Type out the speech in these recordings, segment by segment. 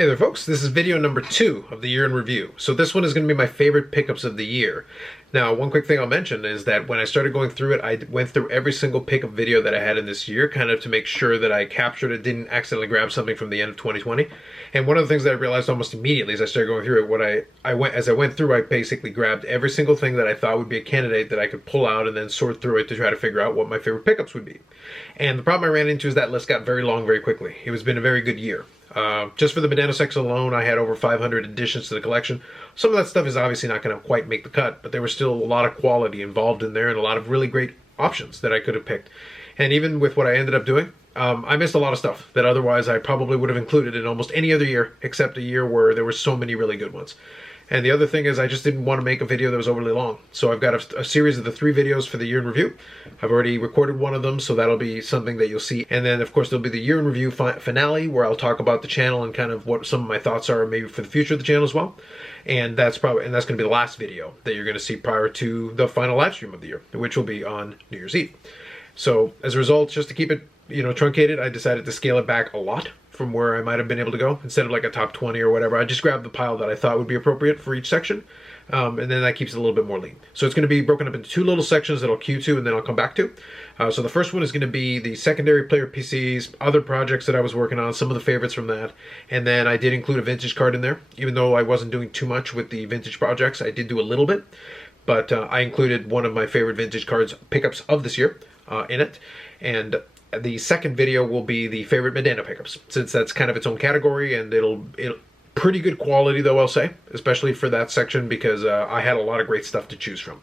Hey there folks, this is video number 2 of the year in review. So this one is going to be my favorite pickups of the year. Now, one quick thing I'll mention is that when I started going through it, I went through every single pickup video that I had in this year, kind of to make sure that I captured it, didn't accidentally grab something from the end of 2020. And one of the things that I realized almost immediately as I started going through it, as I went through, I basically grabbed every single thing that I thought would be a candidate that I could pull out and then sort through it to try to figure out what my favorite pickups would be. And the problem I ran into is that list got very long very quickly. It has been a very good year. Just for the Modano section alone, I had over 500 additions to the collection. Some of that stuff is obviously not going to quite make the cut, but there was still a lot of quality involved in there and a lot of really great options that I could have picked. And even with what I ended up doing, I missed a lot of stuff that otherwise I probably would have included in almost any other year, except a year where there were so many really good ones. And the other thing is I just didn't want to make a video that was overly long. So I've got a series of the 3 videos for the year in review. I've already recorded one of them, so that'll be something that you'll see. And then, of course, there'll be the year in review finale where I'll talk about the channel and kind of what some of my thoughts are maybe for the future of the channel as well. And that's going to be the last video that you're going to see prior to the final live stream of the year, which will be on New Year's Eve. So as a result, just to keep it, truncated, I decided to scale it back a lot from where I might have been able to go. Instead of like a top 20 or whatever, I just grabbed the pile that I thought would be appropriate for each section. And then that keeps it a little bit more lean. So it's going to be broken up into 2 little sections that I'll queue to and then I'll come back to. So the first one is going to be the secondary player PCs, other projects that I was working on, some of the favorites from that. And then I did include a vintage card in there. Even though I wasn't doing too much with the vintage projects, I did do a little bit. But I included one of my favorite vintage cards pickups of this year in it. And the second video will be the favorite Modano pickups, since that's kind of its own category, and it'll pretty good quality though, I'll say, especially for that section because I had a lot of great stuff to choose from.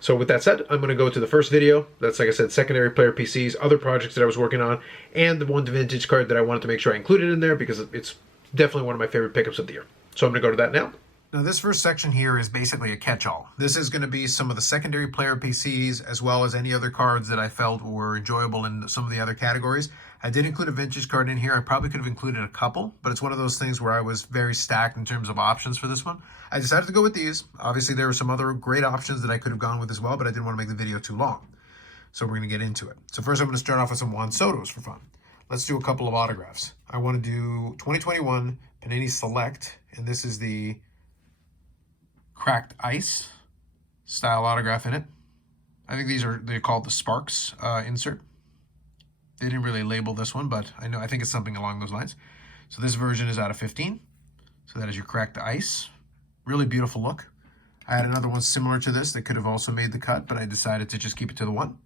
So with that said, I'm going to go to the first video. That's, like I said, secondary player PCs, other projects that I was working on, and the one vintage card that I wanted to make sure I included in there because it's definitely one of my favorite pickups of the year. So I'm going to go to that now. Now this first section here is basically a catch-all. This is going to be some of the secondary player PCs as well as any other cards that I felt were enjoyable in some of the other categories. I did include a vintage card in here. I probably could have included a couple, but it's one of those things where I was very stacked in terms of options for this one. I decided to go with these. Obviously there were some other great options that I could have gone with as well, but I didn't want to make the video too long. So we're going to get into it. So first I'm going to start off with some Juan Sotos for fun. Let's do a couple of autographs. I want to do 2021 Panini Select, and this is the cracked ice style autograph in it. I think they're called the Sparks insert. They didn't really label this one, but I think it's something along those lines. So this version is out of 15. So that is your cracked ice. Really beautiful look. I had another one similar to this that could have also made the cut, but I decided to just keep it to the one.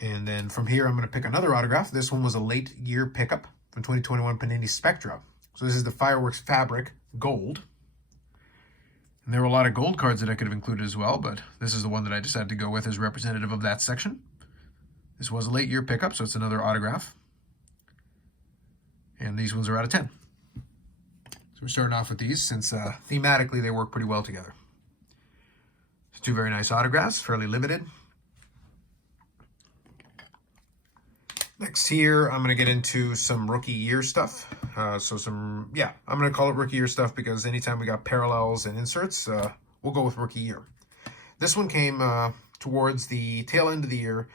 And then from here, I'm going to pick another autograph. This one was a late year pickup from 2021 Panini Spectra. So this is the Fireworks Fabric Gold. And there were a lot of gold cards that I could have included as well, but this is the one that I decided to go with as representative of that section. This was a late year pickup, so it's another autograph. And these ones are out of 10. So we're starting off with these since thematically they work pretty well together. So 2 very nice autographs, fairly limited. Next here, I'm going to get into some rookie year stuff. I'm going to call it rookie year stuff because anytime we got parallels and inserts, we'll go with rookie year. This one came towards the tail end of the year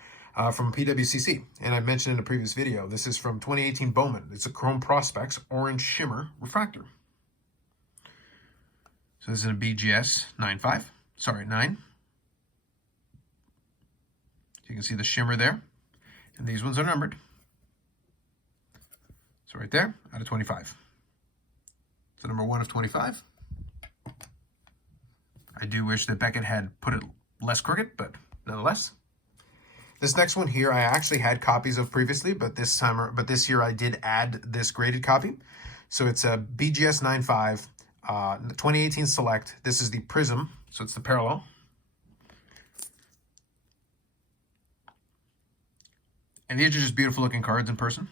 from PWCC, and I mentioned in a previous video, this is from 2018 Bowman. It's a Chrome Prospects Orange Shimmer Refractor. So this is a BGS 9. You can see the shimmer there. And these ones are numbered. So right there, out of 25. So number 1 of 25. I do wish that Beckett had put it less crooked, but nonetheless. This next one here, I actually had copies of previously, but this year I did add this graded copy. So it's a BGS 9.5, 2018 Select. This is the Prism, so it's the parallel. And these are just beautiful looking cards in person.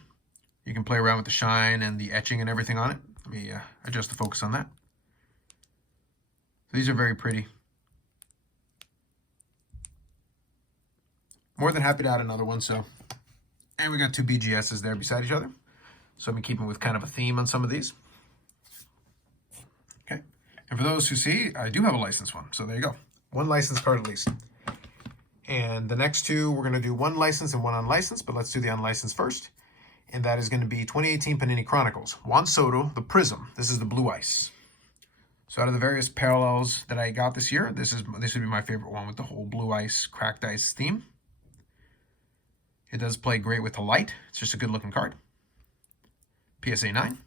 You can play around with the shine and the etching and everything on it. Let me adjust the focus on that. These are very pretty. More than happy to add another one. And we got 2 BGSs there beside each other. So I'm keeping with kind of a theme on some of these. Okay. And for those who see, I do have a licensed one. So there you go. 1 licensed card at least. And the next 2, we're going to do 1 licensed and 1 unlicensed, but let's do the unlicensed first. and that is going to be 2018 Panini Chronicles. Juan Soto, the Prism. This is the blue ice. So out of the various parallels that I got this year, this would be my favorite one with the whole blue ice, cracked ice theme. It does play great with the light. It's just a good looking card. PSA 9.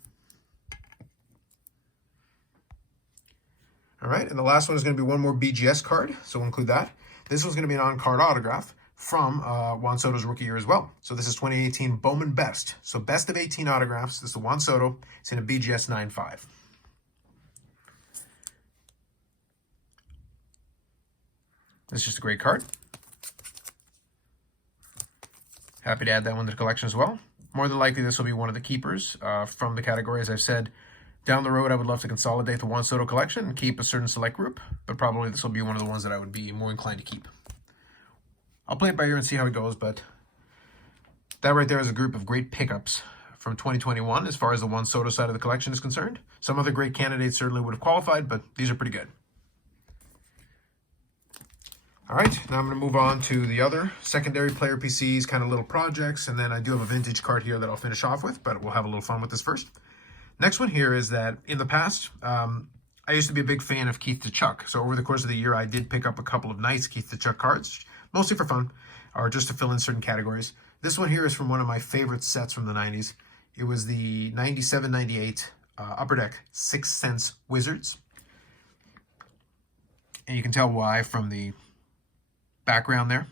All right, and the last one is going to be one more BGS card, so we'll include that. This one's going to be an on-card autograph from Juan Soto's rookie year as well. So this is 2018 Bowman Best. So best of 18 autographs. This is Juan Soto. It's in a BGS 9.5. This is just a great card. Happy to add that one to the collection as well. More than likely, this will be one of the keepers from the category. As I've said, down the road, I would love to consolidate the Juan Soto collection and keep a certain select group, but probably this will be one of the ones that I would be more inclined to keep. I'll play it by ear and see how it goes, but that right there is a group of great pickups from 2021 as far as the Juan Soto side of the collection is concerned. Some other great candidates certainly would have qualified, but these are pretty good. All right, now I'm going to move on to the other secondary player PCs, kind of little projects, and then I do have a vintage card here that I'll finish off with, but we'll have a little fun with this first. Next one here is that in the past, I used to be a big fan of Keith Tkachuk. So over the course of the year, I did pick up a couple of nice Keith Tkachuk cards, mostly for fun, or just to fill in certain categories. This one here is from one of my favorite sets from the 90s. It was the 97-98 Upper Deck 6th Sense Wizards. And you can tell why from the background there.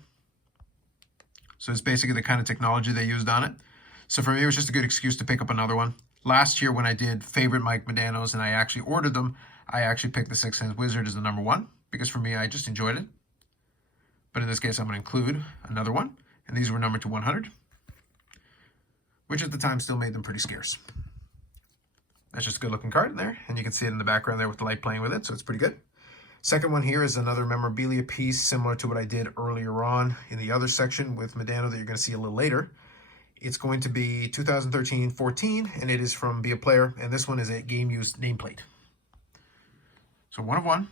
So it's basically the kind of technology they used on it. So for me, it was just a good excuse to pick up another one. Last year when I did favorite Mike Modano's and I actually ordered them, I actually picked the 6th Sense Wizard as the number one because for me, I just enjoyed it. But in this case, I'm going to include another one. And these were numbered to 100, which at the time still made them pretty scarce. That's just a good looking card in there. And you can see it in the background there with the light playing with it. So it's pretty good. Second one here is another memorabilia piece similar to what I did earlier on in the other section with Modano that you're going to see a little later. It's going to be 2013-14, and it is from Be a Player, and this one is a game-used nameplate. So 1 of 1.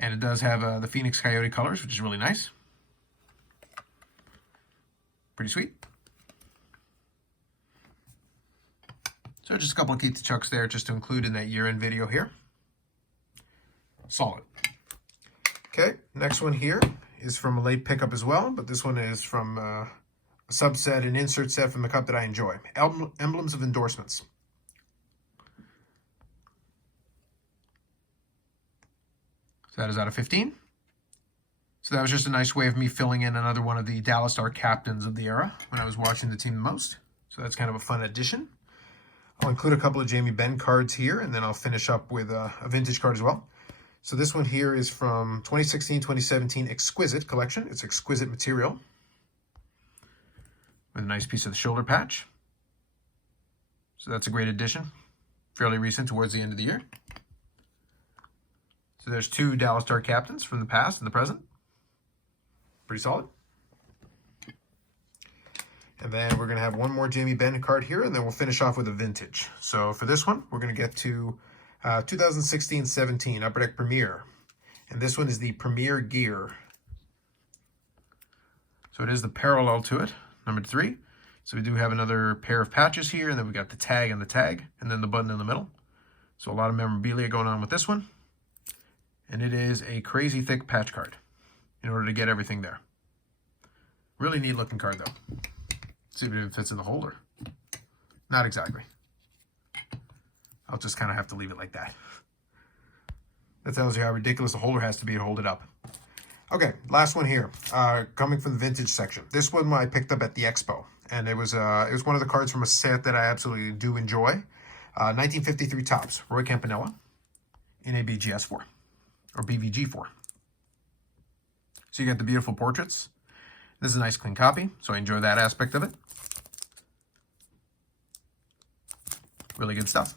And it does have the Phoenix Coyote colors, which is really nice. Pretty sweet. So just a couple of Keith Tkachuks there just to include in that year-end video here. Solid. Okay, next one here is from a late pickup as well, but this one is from a subset, an insert set from the cup that I enjoy. Emblems of Endorsements. So that is out of 15. So that was just a nice way of me filling in another one of the Dallas Star captains of the era when I was watching the team the most. So that's kind of a fun addition. I'll include a couple of Jamie Benn cards here, and then I'll finish up with a vintage card as well. So this one here is from 2016-2017 Exquisite collection. It's exquisite material with a nice piece of the shoulder patch. So that's a great addition. Fairly recent towards the end of the year. So there's 2 Dallas Star captains from the past and the present. Pretty solid. And then we're going to have one more Jamie Benn card here, and then we'll finish off with a vintage. So for this one, we're going to get to 2016-17 Upper Deck Premier. And this one is the Premier Gear. So it is the parallel to it, number 3. So we do have another pair of patches here, and then we got the tag and the tag, and then the button in the middle. So a lot of memorabilia going on with this one. And it is a crazy thick patch card in order to get everything there. Really neat looking card though. Let's see if it fits in the holder. Not exactly. I'll just kind of have to leave it like that. That tells you how ridiculous the holder has to be to hold it up. Okay, last one here, coming from the vintage section. This one I picked up at the Expo, and it was one of the cards from a set that I absolutely do enjoy. 1953 Topps, Roy Campanella, in a BGS 4, or BVG 4. So you get the beautiful portraits. This is a nice clean copy, so I enjoy that aspect of it. Really good stuff.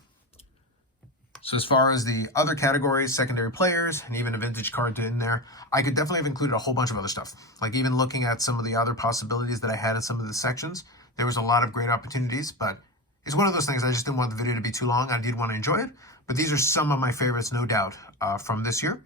So as far as the other categories, secondary players, and even a vintage card in there, I could definitely have included a whole bunch of other stuff. Like even looking at some of the other possibilities that I had in some of the sections, there was a lot of great opportunities, but it's one of those things I just didn't want the video to be too long. I did want to enjoy it, but these are some of my favorites, no doubt, from this year.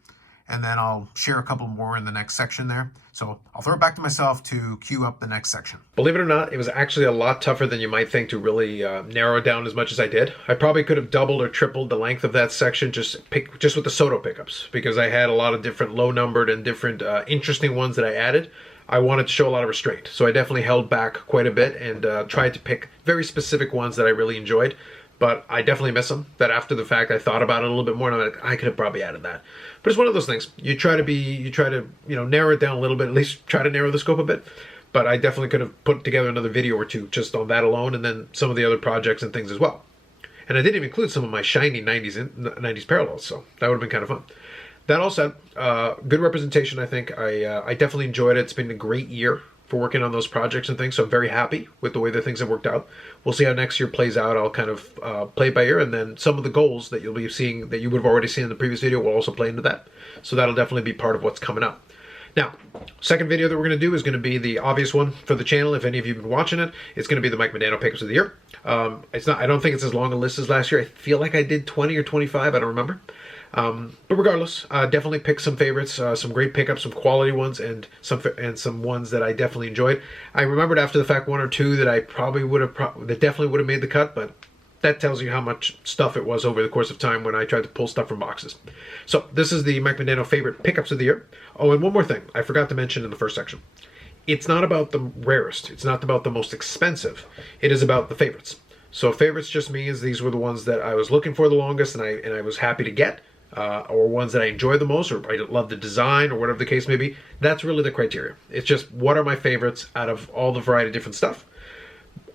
and then I'll share a couple more in the next section there. So I'll throw it back to myself to queue up the next section. Believe it or not, it was actually a lot tougher than you might think to really narrow it down as much as I did. I probably could have doubled or tripled the length of that section just with the Soto pickups, because I had a lot of different low-numbered and different interesting ones that I added. I wanted to show a lot of restraint, so I definitely held back quite a bit and tried to pick very specific ones that I really enjoyed. But I definitely miss them. That after the fact, I thought about it a little bit more, and I'm like, I could have probably added that. But it's one of those things. You try to narrow it down a little bit, at least try to narrow the scope a bit. But I definitely could have put together another video or two just on that alone, and then some of the other projects and things as well. And I didn't even include some of my shiny 90s parallels, so that would have been kind of fun. That all said, good representation, I think. I definitely enjoyed it. It's been a great year for working on those projects and things, so I'm very happy with the way that things have worked out. We'll see how next year plays out. I'll kind of play it by ear, and then some of the goals that you'll be seeing, that you would have already seen in the previous video, will also play into that. So that'll definitely be part of what's coming up. Now, second video that we're going to do is going to be the obvious one for the channel. If any of you have been watching it, it's going to be the Mike Modano pickups of the year. I don't think it's as long a list as last year. I feel like I did 20 or 25. I don't remember. But regardless, definitely pick some favorites, some great pickups, some quality ones, and some ones that I definitely enjoyed. I remembered after the fact one or two that I probably that definitely would have made the cut, but that tells you how much stuff it was over the course of time when I tried to pull stuff from boxes. So this is the Mike Modano favorite pickups of the year. Oh, and one more thing I forgot to mention in the first section. It's not about the rarest. It's not about the most expensive. It is about the favorites. So favorites just means these were the ones that I was looking for the longest and I was happy to get. Or ones that I enjoy the most, or I love the design, or whatever the case may be. That's really the criteria. It's just, what are my favorites out of all the variety of different stuff?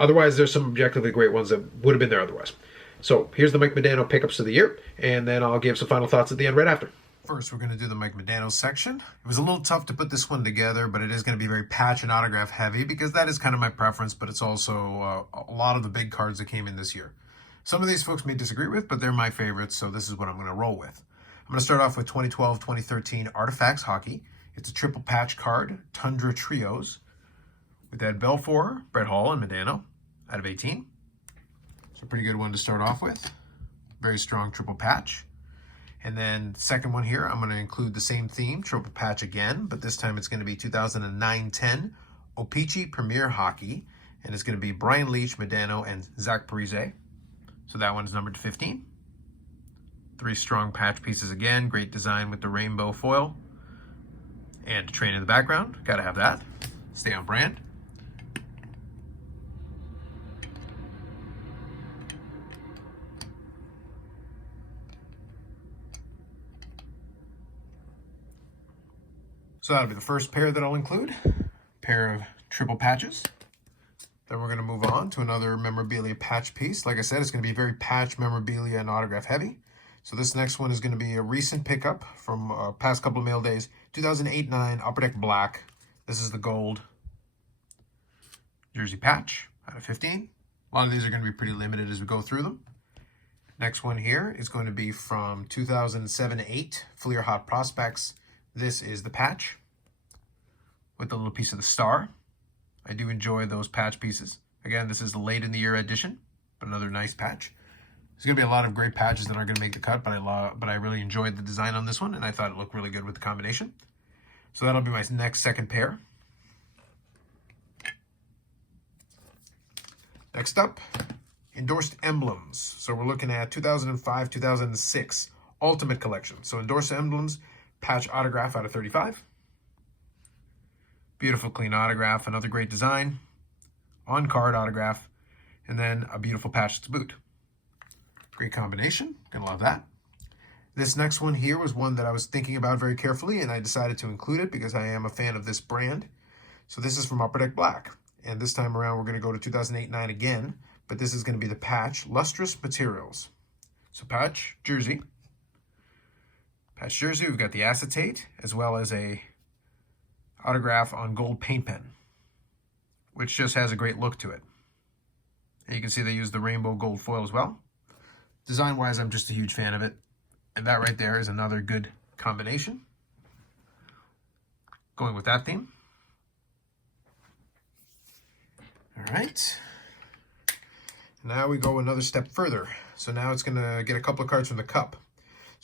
Otherwise, there's some objectively great ones that would have been there otherwise. So here's the Mike Modano pickups of the year, and then I'll give some final thoughts at the end right after. First, we're going to do the Mike Modano section. It was a little tough to put this one together, but it is going to be very patch and autograph heavy, because that is kind of my preference, but it's also a lot of the big cards that came in this year. Some of these folks may disagree with, but they're my favorites, so this is what I'm going to roll with. I'm going to start off with 2012-2013 Artifacts Hockey. It's a triple patch card, Tundra Trios, with Ed Belfour, Brett Hall, and Modano out of 18. It's a pretty good one to start off with. Very strong triple patch. And then the second one here, I'm going to include the same theme, triple patch again, but this time it's going to be 2009-10 O-Pee-Chee Premier Hockey, and it's going to be Brian Leetch, Modano, and Zach Parise. So that one's numbered to 15. 3 strong patch pieces again. Great design with the rainbow foil. And a train in the background. Gotta have that. Stay on brand. So that'll be the first pair that I'll include. Pair of triple patches. Then we're going to move on to another memorabilia patch piece. Like I said, it's going to be very patch, memorabilia, and autograph heavy. So this next one is going to be a recent pickup from past couple of mail days. 2008-9 Upper Deck Black. This is the gold jersey patch out of 15. A lot of these are going to be pretty limited as we go through them. Next one here is going to be from 2007-8 Fleer Hot Prospects. This is the patch with a little piece of the star. I do enjoy those patch pieces. Again, this is the late in the year edition, but another nice patch. There's going to be a lot of great patches that aren't going to make the cut, but I really enjoyed the design on this one, and I thought it looked really good with the combination. So that'll be my second pair. Next up, endorsed emblems. So we're looking at 2005-2006 Ultimate Collection. So endorsed emblems, patch autograph out of 35. Beautiful clean autograph, another great design, on-card autograph, and then a beautiful patch to boot. Great combination, gonna love that. This next one here was one that I was thinking about very carefully, and I decided to include it because I am a fan of this brand. So this is from Upper Deck Black, and this time around we're gonna go to 2008-9 again, but this is gonna be the patch, Lustrous Materials. So patch jersey, we've got the acetate, as well as a autograph on gold paint pen, which just has a great look to it. And you can see they use the rainbow gold foil as well. Design-wise, I'm just a huge fan of it. And that right there is another good combination. Going with that theme. All right. Now we go another step further. So now it's going to get a couple of cards from the cup.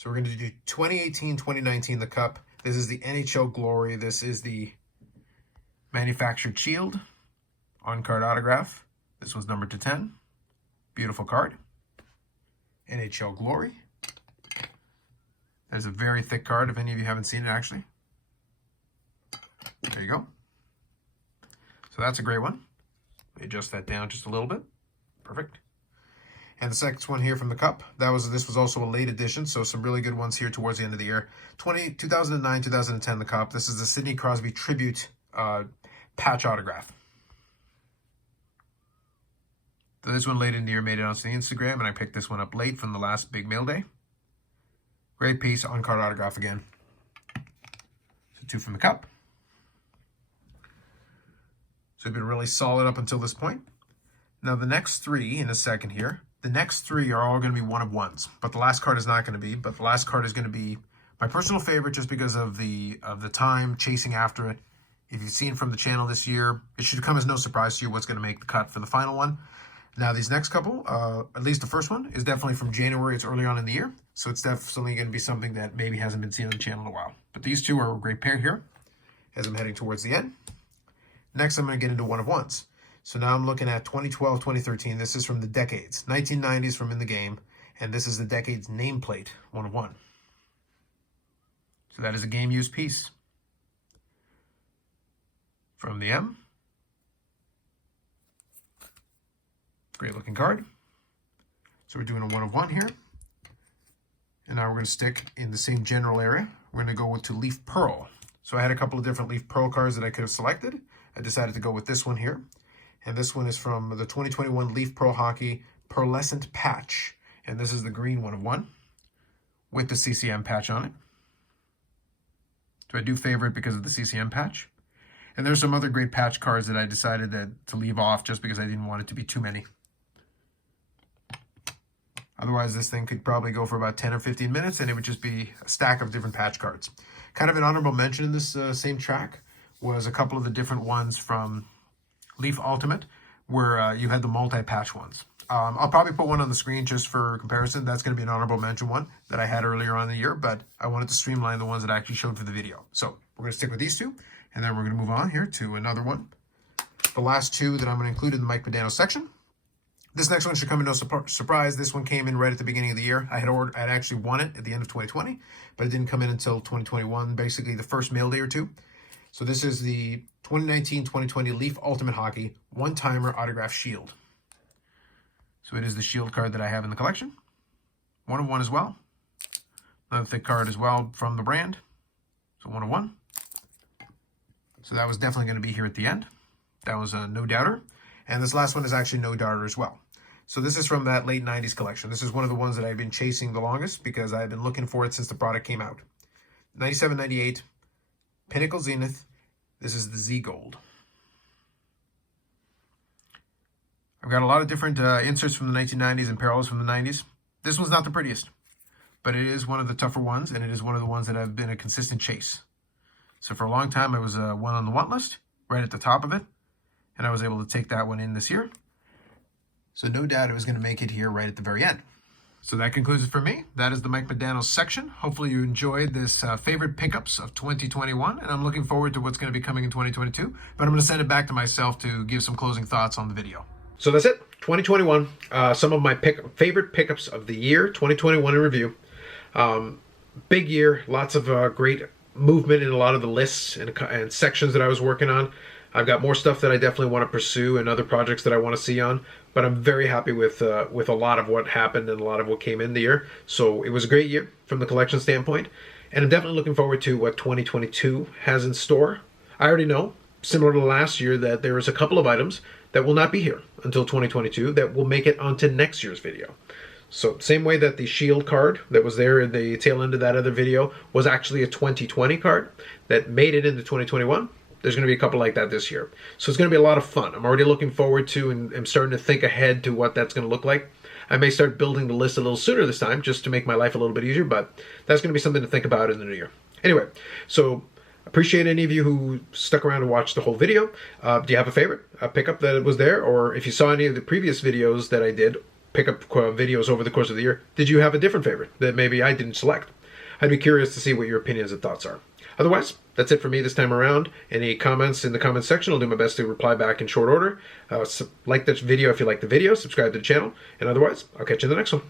So we're going to do 2018-2019, the Cup. This is the NHL Glory. This is the manufactured shield. On-card autograph. This one's numbered to 10. Beautiful card. NHL Glory. There's a very thick card if any of you haven't seen it, actually. There you go. So that's a great one. Let me adjust that down just a little bit. Perfect. And the second one here from the Cup, this was also a late edition, so some really good ones here towards the end of the year. 2009-2010, the Cup. This is the Sidney Crosby tribute patch autograph. So this one late in the year made it onto the Instagram, and I picked this one up late from the last big mail day. Great piece, on-card autograph again. So 2 from the Cup. So we've been really solid up until this point. Now the next 3 in a second here. The next 3 are all going to be 1-of-1s, but the last card is not going to be. But the last card is going to be my personal favorite just because of the time chasing after it. If you've seen from the channel this year, it should come as no surprise to you what's going to make the cut for the final one. Now these next couple, at least the first one, is definitely from January. It's early on in the year, so it's definitely going to be something that maybe hasn't been seen on the channel in a while. But these 2 are a great pair here as I'm heading towards the end. Next, I'm going to get into 1-of-1s. So now I'm looking at 2012, 2013. This is from the decades. 1990s from In the Game. And this is the decade's nameplate, 1-of-1. So that is a game-used piece. From the M. Great looking card. So we're doing a 1-of-1 here. And now we're going to stick in the same general area. We're going to go to Leaf Pearl. So I had a couple of different Leaf Pearl cards that I could have selected. I decided to go with this one here. And this one is from the 2021 Leaf Pearl Hockey Pearlescent Patch. And this is the green 1-of-1 with the CCM patch on it. So I do favor it because of the CCM patch. And there's some other great patch cards that I decided to leave off just because I didn't want it to be too many. Otherwise, this thing could probably go for about 10 or 15 minutes, and it would just be a stack of different patch cards. Kind of an honorable mention in this same track was a couple of the different ones from Leaf Ultimate, where you had the multi-patch ones. I'll probably put one on the screen just for comparison. That's going to be an honorable mention one that I had earlier on in the year, but I wanted to streamline the ones that I actually showed for the video. So we're going to stick with these 2, and then we're going to move on here to another one. The last 2 that I'm going to include in the Mike Modano section. This next one should come in no surprise. This one came in right at the beginning of the year. I'd actually won it at the end of 2020, but it didn't come in until 2021, basically the first mail day or 2. So this is the 2019-2020 Leaf Ultimate Hockey One-Timer Autograph Shield. So it is the shield card that I have in the collection. 1-of-1 as well. Another thick card as well from the brand. So 1-of-1. So that was definitely going to be here at the end. That was a no doubter. And this last one is actually no doubter as well. So this is from that late 90s collection. This is one of the ones that I've been chasing the longest because I've been looking for it since the product came out. 97, 98, Pinnacle Zenith. This is the Z Gold. I've got a lot of different inserts from the 1990s and parallels from the 90s. This one's not the prettiest, but it is one of the tougher ones, and it is one of the ones that have been a consistent chase. So for a long time, I was one on the want list, right at the top of it, and I was able to take that one in this year. So no doubt it was going to make it here right at the very end. So that concludes it for me. That is the Mike Modano section. Hopefully you enjoyed this favorite pickups of 2021, and I'm looking forward to what's going to be coming in 2022, but I'm going to send it back to myself to give some closing thoughts on the video. So that's it, 2021. Some of my favorite pickups of the year, 2021 in review. Big year, lots of great movement in a lot of the lists and sections that I was working on. I've got more stuff that I definitely want to pursue and other projects that I want to see on, but I'm very happy with a lot of what happened and a lot of what came in the year. So it was a great year from the collection standpoint, and I'm definitely looking forward to what 2022 has in store. I already know, similar to last year, that there is a couple of items that will not be here until 2022 that will make it onto next year's video. So same way that the Shield card that was there in the tail end of that other video was actually a 2020 card that made it into 2021, there's going to be a couple like that this year. So it's going to be a lot of fun. I'm already looking forward to and I'm starting to think ahead to what that's going to look like. I may start building the list a little sooner this time just to make my life a little bit easier, but that's going to be something to think about in the new year. Anyway, so appreciate any of you who stuck around and watched the whole video. Do you have a favorite pickup that was there? Or if you saw any of the previous videos that I did, pickup videos over the course of the year, did you have a different favorite that maybe I didn't select? I'd be curious to see what your opinions and thoughts are. Otherwise, that's it for me this time around. Any comments in the comments section, I'll do my best to reply back in short order. Like this video if you like the video, subscribe to the channel, and otherwise, I'll catch you in the next one.